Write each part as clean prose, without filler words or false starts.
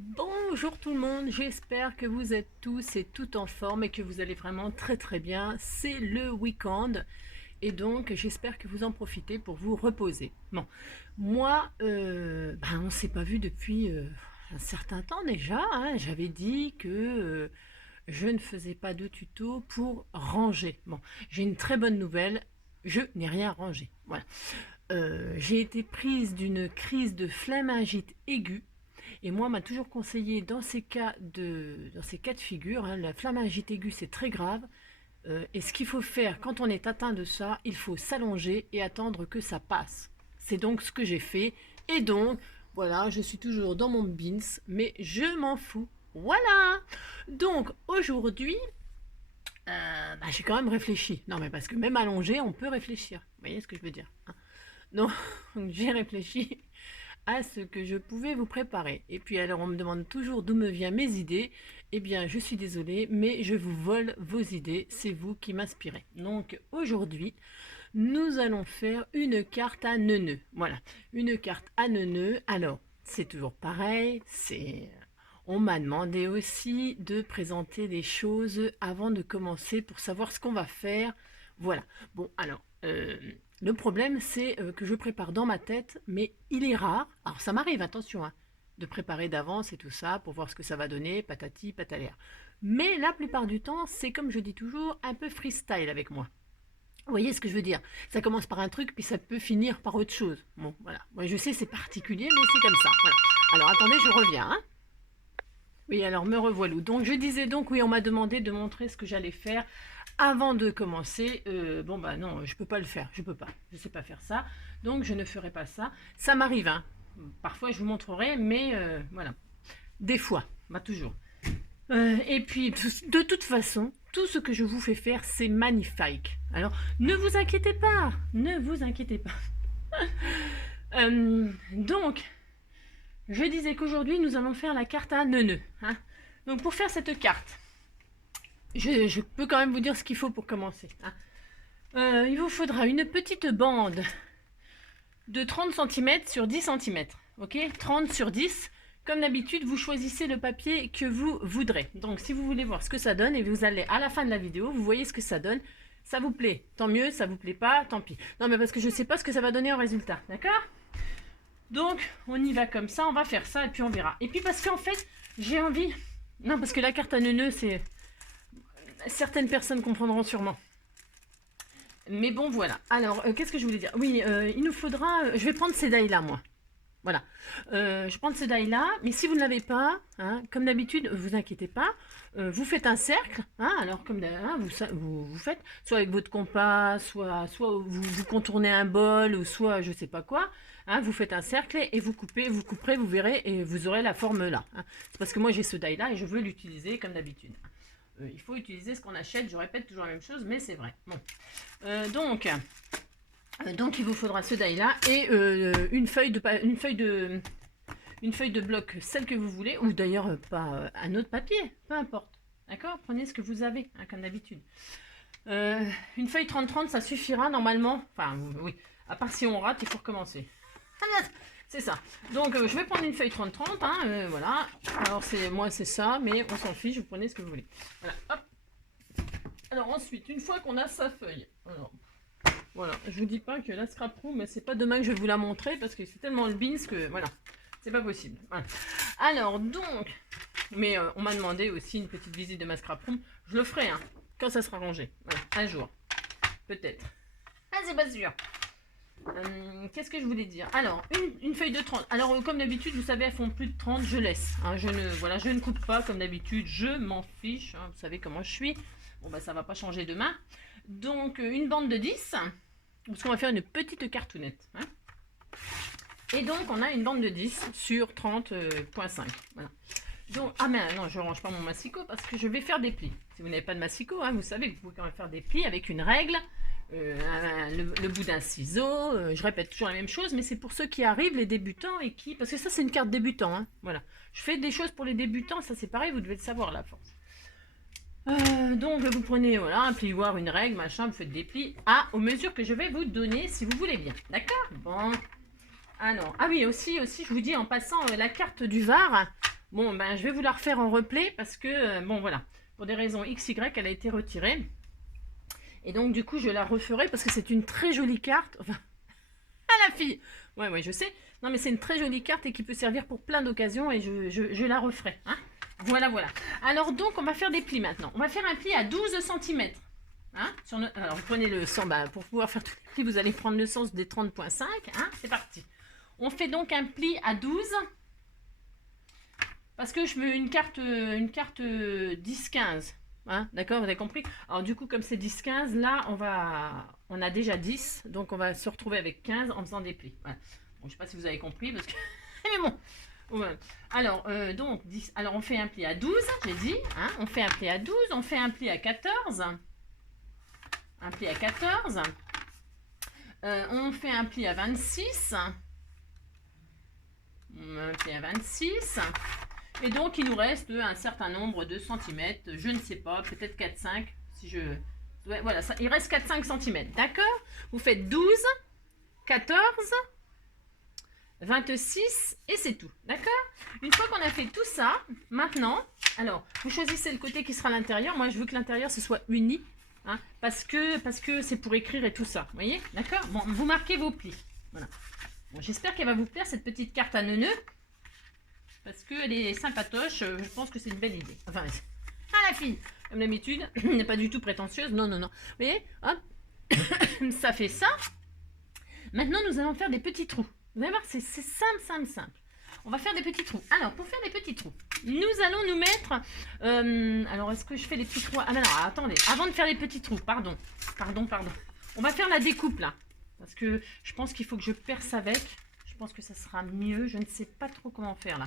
Bonjour tout le monde, j'espère que vous êtes tous et toutes en forme et que vous allez vraiment très bien. C'est le week-end et donc j'espère que vous en profitez pour vous reposer. Bon, moi, on ne s'est pas vu depuis un certain temps déjà, hein. J'avais dit que je ne faisais pas de tuto pour ranger. Bon, j'ai une très bonne nouvelle, je n'ai rien rangé. Voilà. J'ai été prise d'une crise de phlémingite aiguë. Et moi, on m'a toujours conseillé dans ces cas de figure, hein, la phlémingite aiguë, c'est très grave. Et ce qu'il faut faire quand on est atteint de ça, il faut s'allonger et attendre que ça passe. C'est donc ce que j'ai fait. Et donc, voilà, je suis toujours dans mon bins, mais je m'en fous. Voilà. Donc, aujourd'hui, j'ai quand même réfléchi. Non, mais parce que même allongé, on peut réfléchir. Vous voyez ce que je veux dire, hein? Donc, j'ai réfléchi à ce que je pouvais vous préparer. Et puis alors on me demande toujours d'où me viennent mes idées. Eh bien je suis désolée, mais je vous vole vos idées, c'est vous qui m'inspirez. Donc aujourd'hui, nous allons faire une carte à neuneux. Voilà, une carte à neuneux. Alors, c'est toujours pareil, on m'a demandé aussi de présenter des choses avant de commencer pour savoir ce qu'on va faire. Voilà. Bon, alors, le problème, c'est que je prépare dans ma tête, mais il est rare. Alors, ça m'arrive, attention, hein, de préparer d'avance et tout ça pour voir ce que ça va donner, patati, patalaire. Mais la plupart du temps, c'est comme je dis toujours, un peu freestyle avec moi. Vous voyez ce que je veux dire? Ça commence par un truc, puis ça peut finir par autre chose. Bon, voilà. Moi, je sais, c'est particulier, mais c'est comme ça. Voilà. Alors, attendez, je reviens, hein. Oui, alors me revoilà. Donc je disais donc, oui, on m'a demandé de montrer ce que j'allais faire avant de commencer. Non, je peux pas le faire, je peux pas, je sais pas faire ça, donc je ne ferai pas ça. Ça m'arrive, hein. Parfois je vous montrerai, mais voilà, des fois, pas toujours. Et puis de toute façon, tout ce que je vous fais faire, c'est magnifique. Alors ne vous inquiétez pas, ne vous inquiétez pas. Donc, je disais qu'aujourd'hui, nous allons faire la carte à neuneux, hein. Donc, pour faire cette carte, je peux quand même vous dire ce qu'il faut pour commencer, hein. Il vous faudra une petite bande de 30 cm sur 10 cm. Ok, 30 sur 10. Comme d'habitude, vous choisissez le papier que vous voudrez. Donc, si vous voulez voir ce que ça donne, et vous allez à la fin de la vidéo, vous voyez ce que ça donne. Ça vous plaît, tant mieux. Ça vous plaît pas, tant pis. Non, mais parce que je ne sais pas ce que ça va donner en résultat. D'accord ? Donc, on y va comme ça, on va faire ça et puis on verra. Et puis parce qu'en fait, j'ai envie... Non, parce que la carte à neuneux, c'est... Certaines personnes comprendront sûrement. Mais bon, voilà. Alors, qu'est-ce que je voulais dire? Oui, il nous faudra... Je vais prendre ces dailles-là, moi. Voilà. Je prends ces dailles-là, mais si vous ne l'avez pas, hein, comme d'habitude, vous inquiétez pas, vous faites un cercle, hein, alors comme hein, vous faites, soit avec votre compas, soit vous contournez un bol, ou soit je sais pas quoi, hein, vous faites un cercle et vous couperez, vous verrez, et vous aurez la forme là, hein. C'est parce que moi j'ai ce die-là et je veux l'utiliser comme d'habitude. Il faut utiliser ce qu'on achète, je répète toujours la même chose, mais c'est vrai. Bon. Donc il vous faudra ce die-là et une feuille de bloc, celle que vous voulez, ou d'ailleurs pas un autre papier, peu importe. D'accord? Prenez ce que vous avez, hein, comme d'habitude. Une feuille 30-30, ça suffira normalement. Enfin, oui. À part si on rate, il faut recommencer. C'est ça. Donc, je vais prendre une feuille 30-30, hein, voilà. Alors, moi, c'est ça, mais on s'en fiche, vous prenez ce que vous voulez. Voilà, hop. Alors, ensuite, une fois qu'on a sa feuille, alors, voilà, je vous dis pas que la scrap room, mais c'est pas demain que je vais vous la montrer parce que c'est tellement le beans que voilà, c'est pas possible. Voilà. Alors donc, mais on m'a demandé aussi une petite visite de ma scrap room. Je le ferai, hein, quand ça sera rangé. Voilà, un jour, peut-être. Ah, c'est pas sûr. Qu'est-ce que je voulais dire? Alors, une feuille de 30. Alors, comme d'habitude, vous savez, elles font plus de 30, je laisse. Hein, je ne coupe pas comme d'habitude, je m'en fiche. Hein, vous savez comment je suis. Bon, bah, ça va pas changer demain. Donc, une bande de 10. Parce qu'on va faire une petite cartoonette. Hein. Et donc, on a une bande de 10 sur 30.5. Voilà. Donc, ah mais non, je ne range pas mon massicot parce que je vais faire des plis. Si vous n'avez pas de massicot, hein, vous savez que vous pouvez quand même faire des plis avec une règle, le bout d'un ciseau. Je répète toujours la même chose, mais c'est pour ceux qui arrivent, les débutants, et qui... Parce que ça, c'est une carte débutant. Hein, voilà. Je fais des choses pour les débutants, ça c'est pareil, vous devez le savoir à la force. Donc vous prenez voilà, un plioir, une règle, machin, vous faites des plis aux mesures que je vais vous donner si vous voulez bien. D'accord? Bon. Alors, ah oui, aussi, je vous dis en passant la carte du Var, Bon, ben, je vais vous la refaire en replay parce que, bon, voilà, pour des raisons XY, elle a été retirée. Et donc, du coup, je la referai parce que c'est une très jolie carte. Enfin, à la fille. Ouais, ouais, je sais. Non, mais c'est une très jolie carte et qui peut servir pour plein d'occasions et je la referai. Hein, voilà, voilà. Alors, donc, on va faire des plis maintenant. On va faire un pli à 12 cm. Hein, alors, vous prenez le sens, bah, pour pouvoir faire tous les plis, vous allez prendre le sens des 30,5. Hein, c'est parti. On fait donc un pli à 12. Parce que je veux une carte 10-15. Hein, d'accord, vous avez compris? Alors du coup, comme c'est 10-15, là, on a déjà 10. Donc on va se retrouver avec 15 en faisant des plis. Voilà. Bon, je ne sais pas si vous avez compris. Parce que... Mais bon. Ouais. Alors, donc, 10. Alors on fait un pli à 12, j'ai dit. Hein, on fait un pli à 12. On fait un pli à 14. Un pli à 14. On fait un pli à 26. Un pli à 26. Et donc, il nous reste un certain nombre de centimètres. Je ne sais pas, peut-être 4-5. Si je... Ouais, voilà, ça, il reste 4-5 centimètres. D'accord? Vous faites 12, 14, 26 et c'est tout. D'accord? Une fois qu'on a fait tout ça, maintenant, alors, vous choisissez le côté qui sera à l'intérieur. Moi, je veux que l'intérieur, ce soit uni. Hein, parce que c'est pour écrire et tout ça. Vous voyez? D'accord? Bon, vous marquez vos plis. Voilà. Bon, j'espère qu'elle va vous plaire, cette petite carte à neuneux. Parce qu'elle est sympatoche, je pense que c'est une belle idée. Enfin, la fille, comme d'habitude, n'est pas du tout prétentieuse. Non, non, non. Vous voyez, hop, ça fait ça. Maintenant, nous allons faire des petits trous. Vous allez voir, c'est simple, simple, simple. On va faire des petits trous. Alors, pour faire des petits trous, nous allons nous mettre... alors, est-ce que je fais des petits trous? Ah, ben non, attendez. Avant de faire les petits trous, pardon. On va faire la découpe, là. Parce que je pense qu'il faut que je perce avec. Je pense que ça sera mieux. Je ne sais pas trop comment faire, là.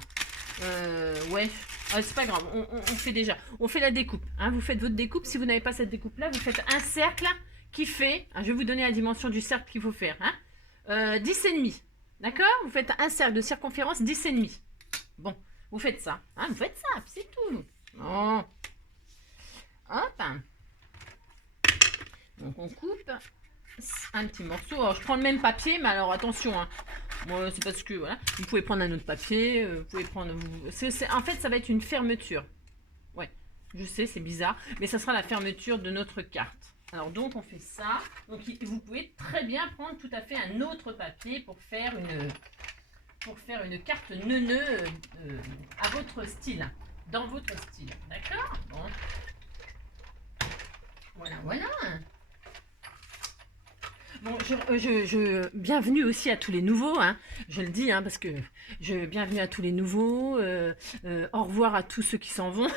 Ouais, c'est pas grave, on fait déjà. On fait la découpe. Hein. Vous faites votre découpe. Si vous n'avez pas cette découpe-là, vous faites un cercle qui fait... Hein, je vais vous donner la dimension du cercle qu'il faut faire. Hein, 10,5. D'accord? Vous faites un cercle de circonférence 10,5. Bon, vous faites ça. Hein, vous faites ça, c'est tout. Oh. Hop. Donc on coupe un petit morceau. Alors, je prends le même papier, mais alors attention. Hein. Moi, c'est parce que, voilà. Vous pouvez prendre un autre papier. Vous pouvez prendre... En fait, ça va être une fermeture. Ouais, je sais, c'est bizarre. Mais ça sera la fermeture de notre carte. Alors, donc, on fait ça. Donc, vous pouvez très bien prendre tout à fait un autre papier pour faire une carte neuneu à votre style. Dans votre style. D'accord? Bon. Voilà, voilà. Bon, bienvenue aussi à tous les nouveaux, hein, je le dis, hein, parce que bienvenue à tous les nouveaux, au revoir à tous ceux qui s'en vont,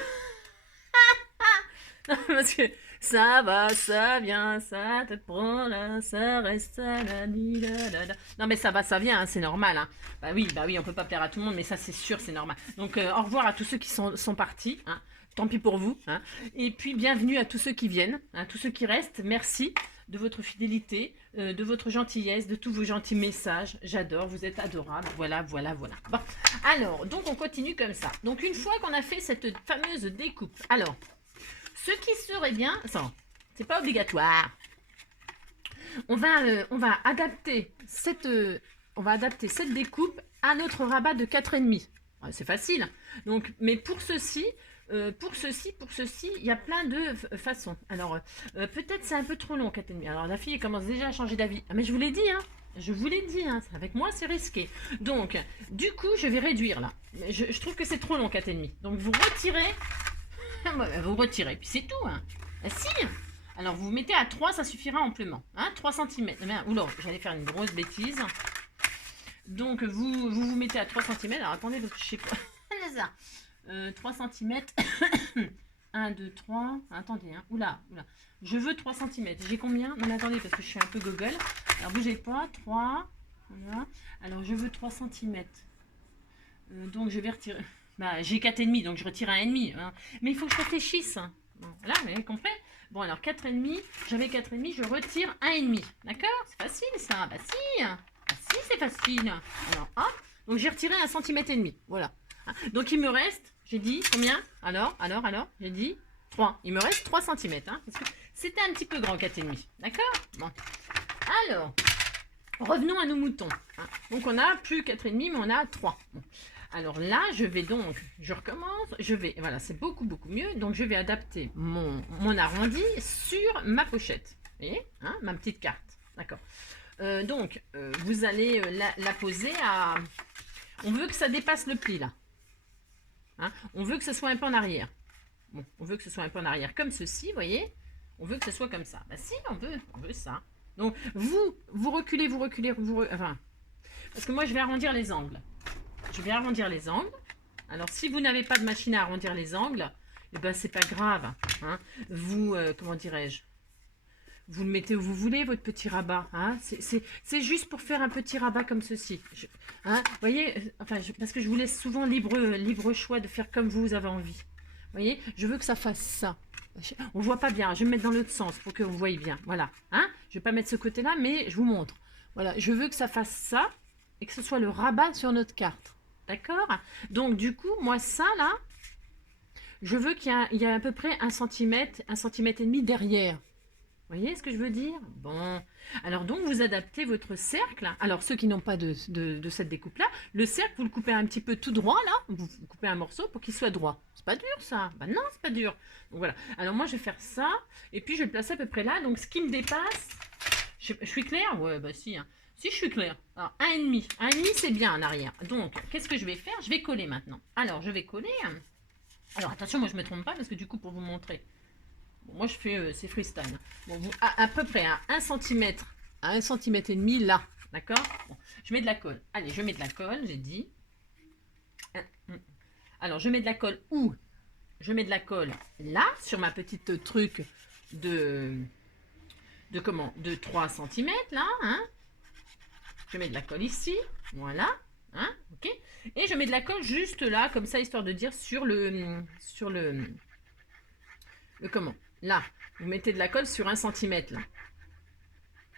parce que ça va, ça vient, ça te prend là, ça reste, ça la, non mais ça va, ça vient, hein, c'est normal, hein. Bah oui, on peut pas plaire à tout le monde, mais ça c'est sûr, c'est normal. Donc au revoir à tous ceux qui sont partis, hein. Tant pis pour vous, hein. Et puis bienvenue à tous ceux qui viennent, hein, tous ceux qui restent, merci de votre fidélité, de votre gentillesse, de tous vos gentils messages. J'adore, vous êtes adorables. Voilà, voilà, voilà. Bon, alors, donc on continue comme ça. Donc une fois qu'on a fait cette fameuse découpe, alors, ce qui serait bien, ça, c'est pas obligatoire. On va adapter cette découpe à notre rabat de 4,5. C'est facile. Donc, mais pour ceci, il y a plein de façons. Alors, peut-être c'est un peu trop long, 4,5. Alors, la fille elle commence déjà à changer d'avis. Ah, mais je vous l'ai dit, hein. Je vous l'ai dit, hein. Avec moi, c'est risqué. Donc, du coup, je vais réduire, là. Je trouve que c'est trop long, 4,5. Donc, vous retirez. Vous retirez, puis c'est tout, hein. Ah, si. Alors, vous vous mettez à 3, ça suffira amplement. Hein, 3 cm. Oula, j'allais faire une grosse bêtise. Donc, vous mettez à 3 cm. Alors, attendez, je sais pas. C'est ça. 3 cm. 1, 2, 3. Attendez, hein. Oula. Je veux 3 cm. J'ai combien? Non, mais attendez, parce que je suis un peu gogol. Alors, bougez pas. 3. Voilà. Alors, je veux 3 cm. Donc, je vais retirer. Bah, j'ai 4,5, donc je retire 1,5. Hein. Mais il faut que je réfléchisse. Bon, voilà, vous avez compris? Bon, alors 4,5. J'avais 4,5, je retire 1,5. D'accord? C'est facile, ça. Bah, si. Ah, si, c'est facile. Alors, hop. Donc, j'ai retiré 1,5 cm. Voilà. Donc, il me reste, j'ai dit, combien? Alors, j'ai dit 3. Il me reste 3 cm. Hein, parce que c'était un petit peu grand, 4,5. D'accord? Bon. Alors, revenons à nos moutons. Hein. Donc, on a plus 4,5, mais on a 3. Bon. Alors là, je vais donc, je recommence, voilà, c'est beaucoup mieux. Donc je vais adapter mon arrondi sur ma pochette. Vous voyez, hein, ma petite carte. D'accord. Vous allez la poser à... On veut que ça dépasse le pli là. Hein, on veut que ce soit un peu en arrière. Bon, on veut que ce soit un peu en arrière comme ceci, vous voyez. On veut que ce soit comme ça. Bah si, on veut ça. Donc vous reculez, enfin, parce que moi je vais arrondir les angles. Je vais arrondir les angles. Alors, si vous n'avez pas de machine à arrondir les angles, eh ben, c'est pas grave. Hein. Vous, comment dirais-je, vous le mettez où vous voulez, votre petit rabat. Hein. C'est juste pour faire un petit rabat comme ceci. Hein, vous voyez, enfin, parce que je vous laisse souvent libre choix de faire comme vous avez envie. Vous voyez, je veux que ça fasse ça. On ne voit pas bien. Je vais me mettre dans l'autre sens pour que vous voyez bien. Voilà. Hein. Je ne vais pas mettre ce côté-là, mais je vous montre. Voilà, je veux que ça fasse ça et que ce soit le rabat sur notre carte. D'accord? Donc, du coup, moi, ça, là, je veux qu'il y ait à peu près 1 cm, 1,5 cm derrière. Vous voyez ce que je veux dire? Bon. Alors, donc, vous adaptez votre cercle. Alors, ceux qui n'ont pas de cette découpe-là, le cercle, vous le coupez un petit peu tout droit, là. Vous coupez un morceau pour qu'il soit droit. C'est pas dur, ça? Ben non, c'est pas dur. Donc, voilà. Alors, moi, je vais faire ça. Et puis, je vais le placer à peu près là. Donc, ce qui me dépasse... Je suis claire? Ouais, bah si, hein. Si je suis claire. Alors, 1,5. 1,5, c'est bien en arrière. Donc, qu'est-ce que je vais faire? Je vais coller maintenant. Alors, je vais coller. Alors, attention, moi, je ne me trompe pas parce que du coup, pour vous montrer. Bon, moi, je fais, c'est freestyle. Bon, à peu près à 1 cm, à 1,5 cm là. D'accord? Bon, je mets de la colle. Allez, je mets de la colle, j'ai dit. Alors, je mets de la colle où? Je mets de la colle là, sur ma petite truc de 3 cm là, hein? Je mets de la colle ici, voilà, hein, ok. Et je mets de la colle juste là, comme ça, histoire de dire sur le comment, là. Vous mettez de la colle sur 1 cm, là.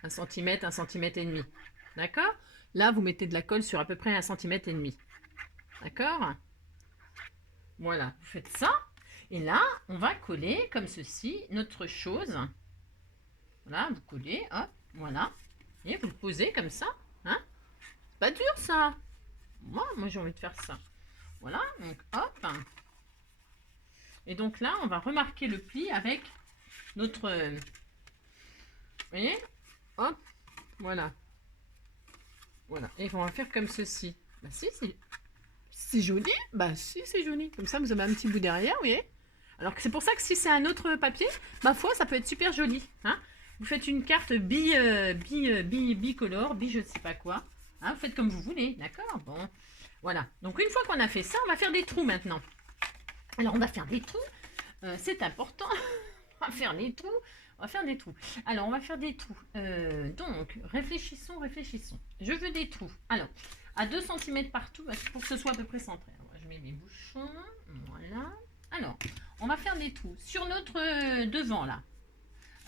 1 cm, 1 cm et demi, d'accord? Là, vous mettez de la colle sur à peu près 1 cm et demi, d'accord? Voilà, vous faites ça. Et là, on va coller comme ceci notre chose. Voilà, vous collez, hop, voilà. Et vous le posez comme ça. Hein? C'est pas dur ça. Moi j'ai envie de faire ça. Voilà, donc hop. Et donc là, on va remarquer le pli avec notre... Vous voyez? Hop, voilà. Voilà, et on va faire comme ceci. Bah si, c'est joli. Bah si, c'est joli. Comme ça, vous avez un petit bout derrière, vous voyez? Alors que c'est pour ça que si c'est un autre papier, ma foi, ça peut être super joli. Hein? Vous faites une carte bicolore, je ne sais pas quoi. Hein, vous faites comme vous voulez, d'accord? Bon, voilà. Donc, une fois qu'on a fait ça, on va faire des trous maintenant. Alors, on va faire des trous. C'est important. On va faire des trous. On va faire des trous. Alors, on va faire des trous. Donc, réfléchissons. Je veux des trous. Alors, à 2 cm partout, pour que ce soit à peu près centré. Alors, je mets mes bouchons. Voilà. Alors, on va faire des trous sur notre devant, là.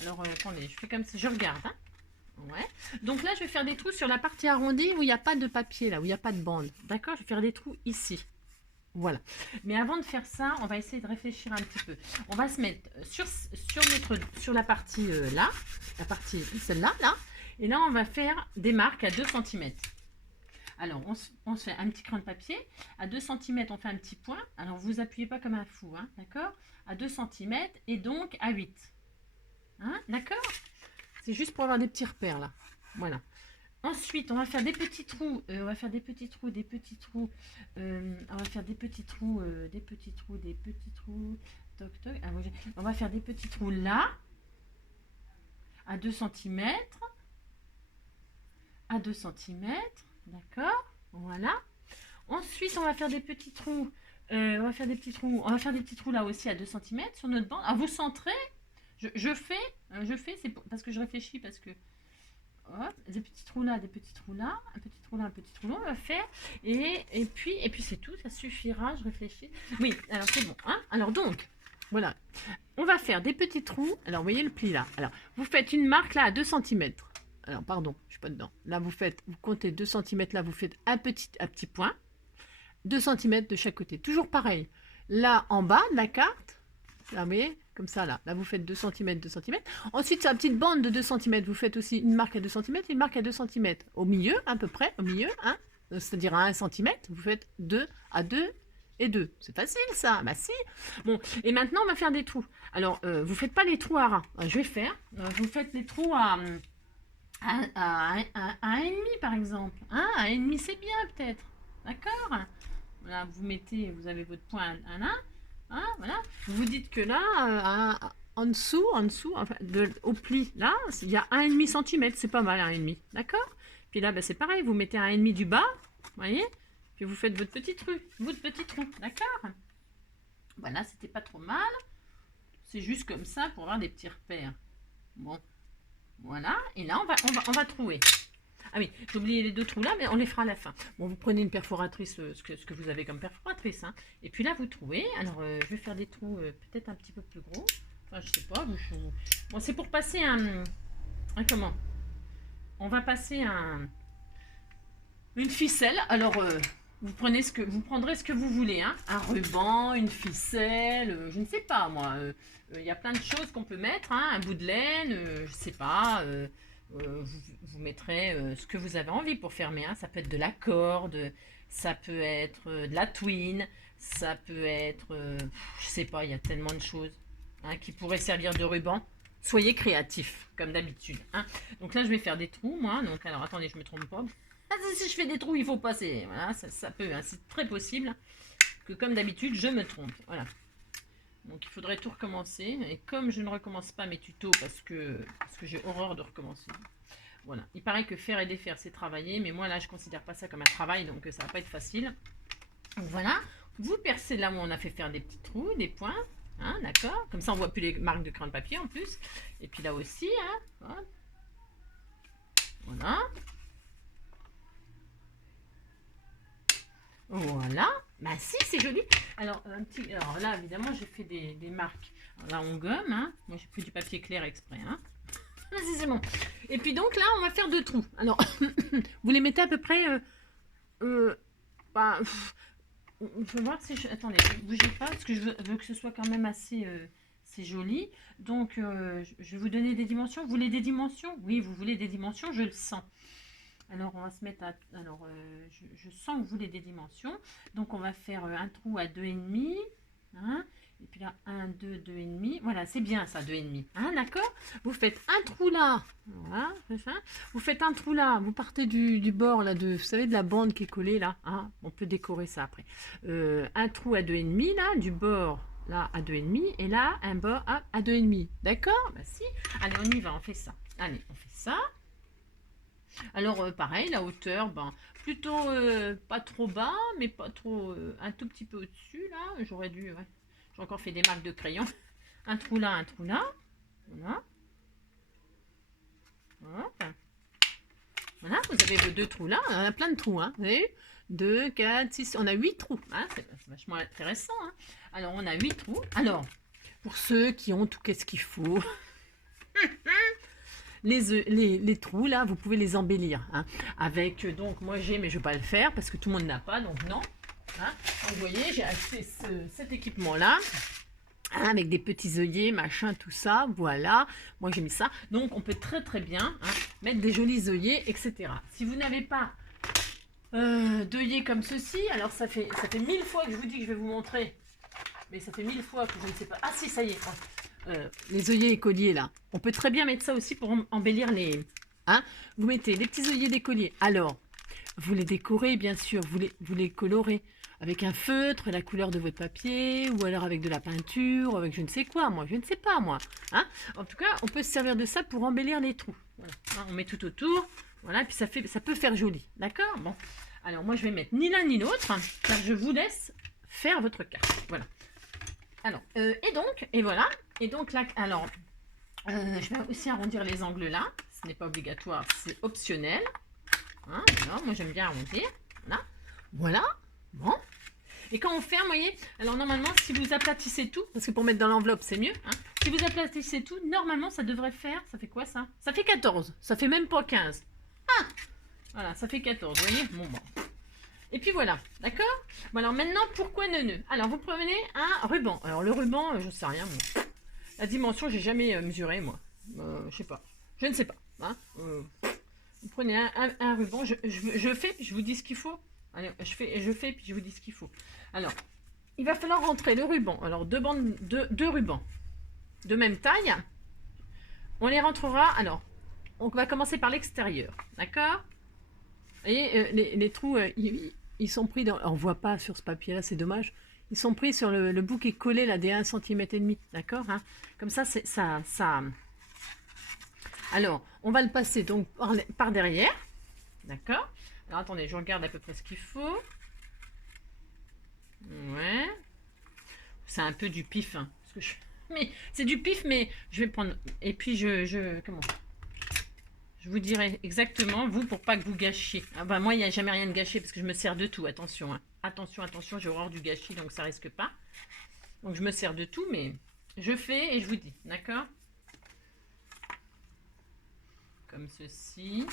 Alors, attendez, je fais comme ça, je regarde. Hein. Ouais. Donc là, je vais faire des trous sur la partie arrondie où il n'y a pas de papier, là, où il n'y a pas de bande. D'accord? Je vais faire des trous ici. Voilà. Mais avant de faire ça, on va essayer de réfléchir un petit peu. On va se mettre sur la partie là, la partie celle-là, là. Et là, on va faire des marques à 2 cm. Alors, on se fait un petit cran de papier. À 2 cm, on fait un petit point. Alors, vous appuyez pas comme un fou, hein, d'accord? À 2 cm et donc à 8. Hein, d'accord? C'est juste pour avoir des petits repères là. Voilà. Ensuite, on va faire des petits trous. On va faire des petits trous. On va faire des petits trous. Toc, toc. Ah, on va faire des petits trous là. À 2 cm. À 2 cm. D'accord? Voilà. Ensuite, on va faire des petits trous. On va faire des petits trous là aussi à 2 cm sur notre bande. À vous centrer. Je fais, c'est parce que je réfléchis, parce que hop, des petits trous là, un petit trou là, on va faire, et puis c'est tout, ça suffira, je réfléchis. Oui, alors c'est bon, hein. Alors donc, voilà, on va faire des petits trous. Alors, vous voyez le pli là. Alors, vous faites une marque là à 2 cm. Alors, pardon, je suis pas dedans. Là, vous comptez 2 cm, là, vous faites un petit point. 2 cm de chaque côté. Toujours pareil. Là, en bas de la carte, là, vous voyez, comme ça, là. Là, vous faites 2 cm, 2 cm. Ensuite, sur la petite bande de 2 cm, vous faites aussi une marque à 2 cm et une marque à 2 cm. Au milieu, à peu près, au milieu, hein. c'est-à-dire à 1 centimètre, vous faites 2 à 2 et 2. C'est facile ça, bah si. Bon, et maintenant on va faire des trous. Alors, vous faites pas les trous à ras. Je vais faire. Vous faites les trous à 1,5 par exemple. Hein, à 1,5 c'est bien peut-être. D'accord. Voilà, vous avez votre point à là. Hein, voilà. Vous vous dites que là, en dessous, enfin, au pli, là, il y a 1,5 cm. C'est pas mal, 1,5. D'accord. Puis là, ben, c'est pareil. Vous mettez 1,5 du bas. Voyez. Puis vous faites votre petit trou. D'accord. Voilà, c'était pas trop mal. C'est juste comme ça pour avoir des petits repères. Bon. Voilà. Et là, on va trouver. Ah oui, j'ai oublié les 2 trous là, mais on les fera à la fin. Bon, vous prenez une perforatrice, ce que vous avez comme perforatrice. Hein. Et puis là, vous trouvez. Alors, je vais faire des trous peut-être un petit peu plus gros. Enfin, je sais pas. Bon, c'est pour passer comment? On va passer une ficelle. Alors, vous prendrez ce que vous voulez. Hein. Un ruban, une ficelle, je ne sais pas moi. Il y a plein de choses qu'on peut mettre. Hein. Un bout de laine, je sais pas. Vous mettrez ce que vous avez envie pour fermer. Hein. Ça peut être de la corde, ça peut être de la twine, ça peut être, je sais pas, il y a tellement de choses qui pourraient servir de ruban. Soyez créatifs, comme d'habitude. Hein. Donc là, je vais faire des trous, moi. Donc, alors, attendez, je me trompe pas. Si je fais des trous, il faut passer. Voilà, ça peut, hein. C'est très possible que, comme d'habitude, je me trompe. Voilà. Donc il faudrait tout recommencer. Et comme je ne recommence pas mes tutos parce que j'ai horreur de recommencer. Voilà. Il paraît que faire et défaire, c'est travailler. Mais moi, là, je ne considère pas ça comme un travail. Donc ça ne va pas être facile. Donc voilà. Vous percez là où on a fait faire des petits trous, des points. Hein, d'accord. Comme ça, on ne voit plus les marques de crayon de papier en plus. Et puis là aussi. Hein, voilà. Voilà. Bah si, c'est joli. Alors, là, évidemment, j'ai fait des marques. Alors, là, on gomme. Hein. Moi, j'ai pris du papier clair exprès. Hein. C'est bon. Et puis donc, là, on va faire 2 trous. Alors, vous les mettez à peu près... bah, je vais voir si je... Attendez, ne bougez pas, parce que je veux que ce soit quand même assez... c'est joli. Donc, je vais vous donner des dimensions. Vous voulez des dimensions? Oui, vous voulez des dimensions, je le sens. Alors, on va se mettre à... Alors, je sens que vous voulez des dimensions. Donc, on va faire un trou à 2,5. Hein, et puis là, 1, 2, 2,5. Voilà, c'est bien ça, 2,5. Hein, d'accord? Vous faites un trou là. Voilà, c'est ça. Vous faites un trou là. Vous partez du bord, là, vous savez, de la bande qui est collée là. Hein, on peut décorer ça après. Un trou à 2,5 là, du bord là à 2,5. Et là, un bord à 2,5. D'accord? Bah si. Allez, on y va, on fait ça. Allez, on fait ça. Alors pareil, la hauteur, ben, plutôt pas trop bas, mais pas trop, un tout petit peu au-dessus, là, j'aurais dû, ouais, j'ai encore fait des marques de crayon, un trou là, voilà, voilà, vous avez vos 2 trous là, on a plein de trous, hein, vous avez 2, 4, 6, on a 8 trous, hein, c'est vachement intéressant, hein. Alors on a 8 trous, alors, pour ceux qui ont tout qu'est-ce qu'il faut... Les trous là, vous pouvez les embellir hein, avec, donc moi j'ai, mais je ne vais pas le faire parce que tout le monde n'a pas, donc non. Hein. Donc vous voyez, j'ai acheté cet équipement là, hein, avec des petits œillets, machin, tout ça, voilà. Moi j'ai mis ça, donc on peut très très bien hein, mettre des jolis œillets, etc. Si vous n'avez pas d'œillets comme ceci, alors ça fait 1000 fois que je vous dis que je vais vous montrer, mais ça fait 1000 fois que je ne sais pas. Ah si, ça y est. Les œillets écoliers là. On peut très bien mettre ça aussi pour embellir les... Hein, vous mettez les petits œillets d'écolier. Alors, vous les décorez bien sûr, vous les colorez avec un feutre, la couleur de votre papier, ou alors avec de la peinture, avec je ne sais quoi, moi, je ne sais pas moi. Hein, en tout cas, on peut se servir de ça pour embellir les trous. Voilà. Hein, on met tout autour, voilà, puis ça peut faire joli. D'accord? Bon. Alors moi je vais mettre ni l'un ni l'autre, hein, car je vous laisse faire votre carte. Voilà. Alors, et voilà. Et donc là, alors, je vais aussi arrondir les angles là. Ce n'est pas obligatoire, c'est optionnel. Hein, alors, moi, j'aime bien arrondir. Voilà. Voilà. Bon. Et quand on ferme, vous voyez, alors normalement, si vous aplatissez tout, parce que pour mettre dans l'enveloppe, c'est mieux. Hein, si vous aplatissez tout, normalement, ça devrait faire, ça fait quoi ça? Ça fait 14. Ça fait même pas 15. Ah, voilà, ça fait 14. Vous voyez? Bon. Et puis voilà, d'accord? Bon alors maintenant, pourquoi nœud? Alors vous prenez un ruban. Alors le ruban, je sais rien moi. La dimension, j'ai jamais mesuré moi. Je sais pas. Je ne sais pas. Hein Vous prenez un ruban, je fais, puis je vous dis ce qu'il faut. Allez, je fais, puis je vous dis ce qu'il faut. Alors, il va falloir rentrer le ruban. Alors, deux rubans de même taille. On les rentrera, alors, on va commencer par l'extérieur, d'accord? Et les trous, ils sont pris dans... On ne voit pas sur ce papier-là, c'est dommage. Ils sont pris sur le bout qui est collé là des 1,5 cm, d'accord, hein? Comme ça, ça... Alors, on va le passer donc par derrière, d'accord? Alors, attendez, je regarde à peu près ce qu'il faut. Ouais. C'est un peu du pif, hein, parce que mais c'est du pif, mais je vais prendre... Et puis, comment? Je vous dirai exactement, vous, pour pas que vous gâchiez. Ah bah, moi, il n'y a jamais rien de gâché, parce que je me sers de tout, attention, hein. Attention, attention, j'ai horreur du gâchis, donc ça risque pas. Donc, je me sers de tout, mais je fais et je vous dis, d'accord? Comme ceci.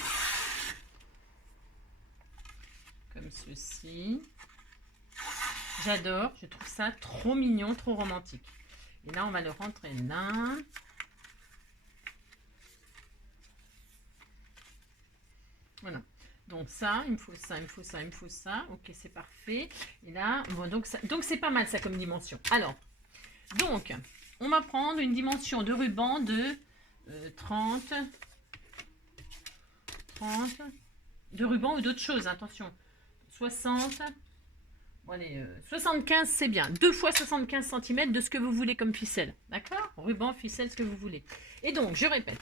Comme ceci. J'adore, je trouve ça trop mignon, trop romantique. Et là, on va le rentrer là. Voilà. Donc ça, il me faut ça, il me faut ça, il me faut ça. Ok, c'est parfait. Et là, bon, donc c'est pas mal ça comme dimension. Alors, donc, on va prendre une dimension de ruban de 30 de ruban ou d'autres choses, attention. 60. Bon, allez, 75, c'est bien. 2 fois 75 cm de ce que vous voulez comme ficelle. D'accord? Ruban, ficelle, ce que vous voulez. Et donc, je répète.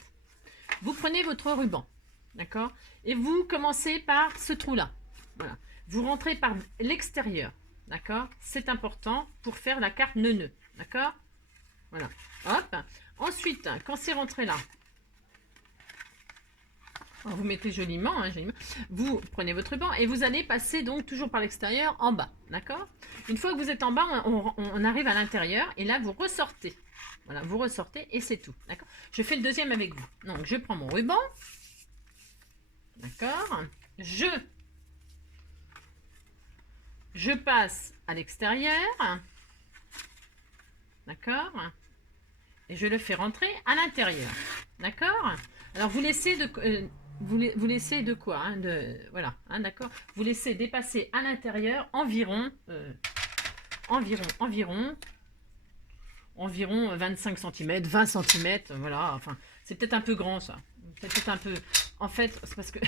Vous prenez votre ruban. D'accord? Et vous commencez par ce trou-là. Voilà. Vous rentrez par l'extérieur. D'accord? C'est important pour faire la carte nœud-nœud. D'accord? Voilà. Hop. Ensuite, quand c'est rentré là, vous mettez joliment, hein, joliment, vous prenez votre ruban et vous allez passer donc toujours par l'extérieur en bas, d'accord? Une fois que vous êtes en bas, on arrive à l'intérieur et là vous ressortez. Voilà, vous ressortez et c'est tout, d'accord? Je fais le deuxième avec vous. Donc je prends mon ruban, d'accord? Je passe à l'extérieur, d'accord? Et je le fais rentrer à l'intérieur, d'accord? Alors vous laissez vous laissez de quoi, hein, voilà, hein, d'accord. Vous laissez dépasser à l'intérieur environ 25 cm, 20 cm, voilà. Enfin, c'est peut-être un peu grand ça. Peut-être un peu. En fait, c'est parce que.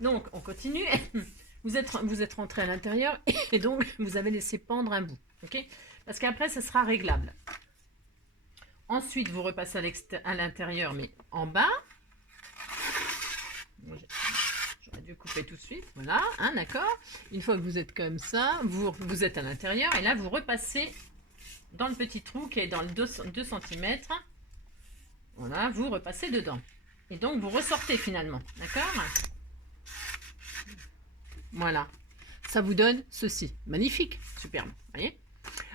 Donc, on continue. Vous êtes rentré à l'intérieur et donc vous avez laissé pendre un bout, ok? Parce qu'après, ça sera réglable. Ensuite, vous repassez à l'intérieur, mais en bas. J'aurais dû couper tout de suite. Voilà, hein, d'accord. Une fois que vous êtes comme ça, vous êtes à l'intérieur. Et là, vous repassez dans le petit trou qui est dans le 2 cm. Voilà, vous repassez dedans. Et donc, vous ressortez finalement. D'accord? Voilà. Ça vous donne ceci. Magnifique. Superbe. Voyez?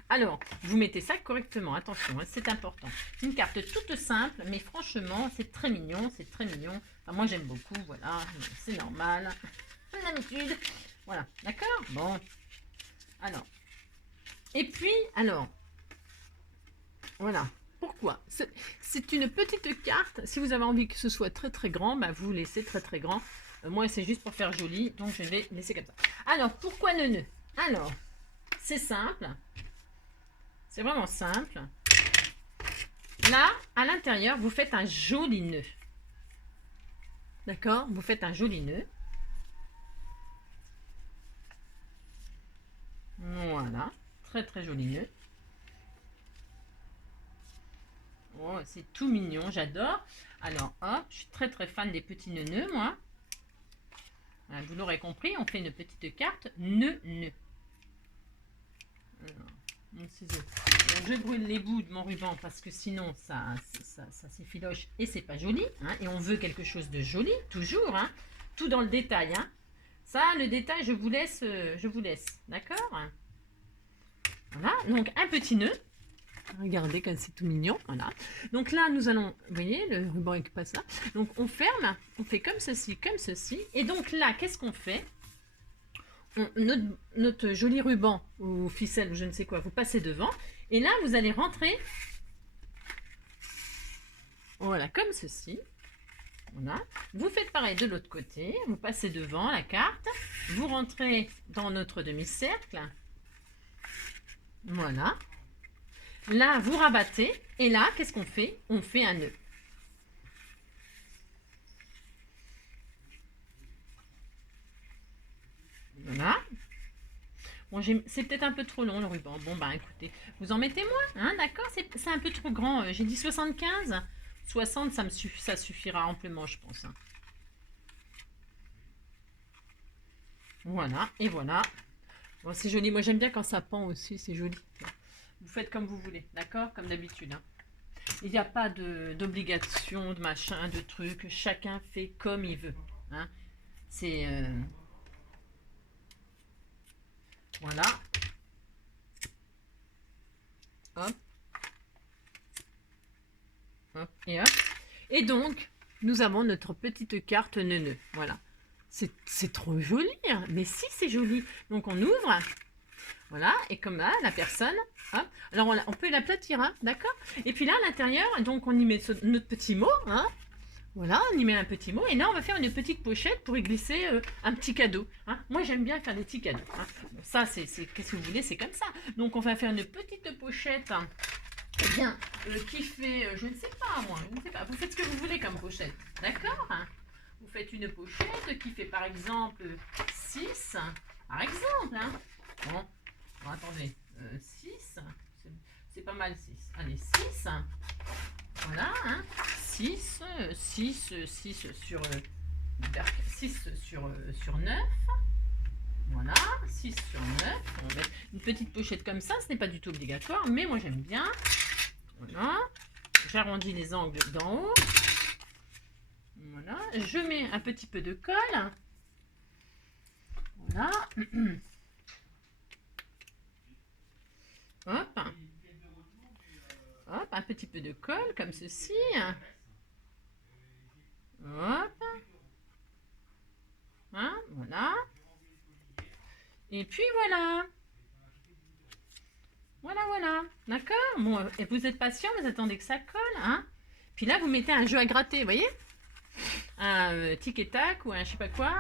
Alors, vous mettez ça correctement, attention, hein, c'est important. Une carte toute simple, mais franchement, c'est très mignon, c'est très mignon. Enfin, moi, j'aime beaucoup, voilà, c'est normal, comme d'habitude. Voilà, d'accord? Bon, alors. Et puis, alors, voilà. Pourquoi? C'est une petite carte. Si vous avez envie que ce soit très très grand, bah, vous laissez très très grand. Moi, c'est juste pour faire joli, donc je vais laisser comme ça. Alors, pourquoi nœud? Alors, c'est simple. C'est vraiment simple. Là, à l'intérieur, vous faites un joli nœud. D'accord? Vous faites un joli nœud. Voilà. Très très joli nœud. Oh, c'est tout mignon, j'adore. Alors, hop, je suis très très fan des petits nœuds, moi. Vous l'aurez compris, on fait une petite carte nœud-nœud. Alors, mon ciseau. Donc, je brûle les bouts de mon ruban parce que sinon ça s'effiloche et c'est pas joli, hein, et on veut quelque chose de joli toujours, hein, tout dans le détail, hein. Ça, le détail, je vous laisse, d'accord? Voilà, donc un petit nœud. Regardez comme c'est tout mignon, voilà. Donc là, nous allons, vous voyez, le ruban est pas ça. Donc on ferme, on fait comme ceci, et donc là, qu'est-ce qu'on fait? Notre joli ruban ou ficelle ou je ne sais quoi, vous passez devant et là vous allez rentrer, voilà, comme ceci, Voilà. Vous faites pareil de l'autre côté. Vous passez devant la carte. Vous rentrez dans notre demi-cercle. Voilà. Là, vous rabattez. Et là, qu'est-ce qu'on fait? On fait un nœud. Voilà. Bon, c'est peut-être un peu trop long le ruban. Bon, bah écoutez, vous en mettez moins, hein, d'accord? C'est un peu trop grand. J'ai dit 75. 60, ça suffira amplement, je pense. Hein. Voilà, et voilà. Bon, c'est joli. Moi, j'aime bien quand ça pend aussi, c'est joli. Vous faites comme vous voulez, d'accord? Comme d'habitude. Hein. Il n'y a pas d'obligation, de machin, de trucs. Chacun fait comme il veut. Hein. C'est... Voilà. Hop. Hop. Et hop. Et donc, nous avons notre petite carte neuneu. Voilà. C'est trop joli. Hein. Mais si, c'est joli. Donc, on ouvre. Voilà. Et comme là, la personne... Hop. Alors, on peut l'aplatir. Hein, d'accord? Et puis là, à l'intérieur, donc, on y met notre petit mot. Hein. Voilà, on y met un petit mot. Et là, on va faire une petite pochette pour y glisser un petit cadeau. Hein. Moi, j'aime bien faire des petits cadeaux. Hein. Ça, qu'est-ce que vous voulez, c'est comme ça. Donc, on va faire une petite pochette bien, qui fait, je ne sais pas, moi, je ne sais pas. Vous faites ce que vous voulez comme pochette. D'accord? Hein. Vous faites une pochette qui fait, par exemple, 6. Par exemple. Hein. Bon, attendez. 6. C'est pas mal, 6. Allez, 6. Voilà, hein. 6 sur 9. Voilà, 6 sur 9. On va mettre une petite pochette comme ça, ce n'est pas du tout obligatoire, mais moi j'aime bien. Voilà, j'arrondis les angles d'en haut. Voilà, je mets un petit peu de colle. Voilà. Hop. Hop, un petit peu de colle comme ceci. Hop. Hein, voilà. Et puis voilà. Voilà. D'accord? Bon, et vous êtes patient, vous attendez que ça colle. Hein? Puis là, vous mettez un jeu à gratter, vous voyez? Un tic et tac ou un je sais pas quoi,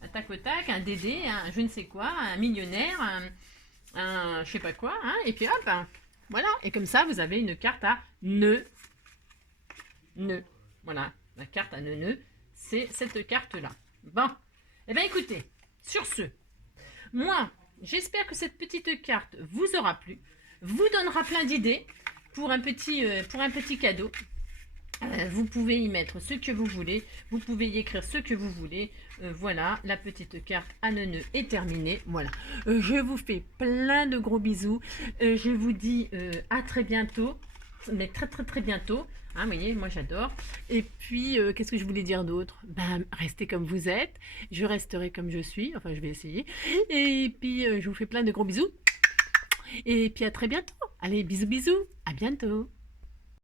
un tac au tac, un dédé, un je ne sais quoi, un millionnaire, un je sais pas quoi. Hein? Et puis hop, hein. Voilà. Et comme ça, vous avez une carte à nœud. Voilà. La carte à nœud, c'est cette carte-là. Bon. Eh bien, écoutez, sur ce, moi, j'espère que cette petite carte vous aura plu, vous donnera plein d'idées pour un petit cadeau. Vous pouvez y mettre ce que vous voulez, vous pouvez y écrire ce que vous voulez. Voilà, la petite carte à nœud est terminée. Voilà, je vous fais plein de gros bisous. Je vous dis à très bientôt, mais très bientôt. Hein, vous voyez, moi j'adore. Et puis, qu'est-ce que je voulais dire d'autre? Ben, restez comme vous êtes. Je resterai comme je suis. Enfin, je vais essayer. Et puis, je vous fais plein de gros bisous. Et puis, à très bientôt. Allez, bisous. À bientôt.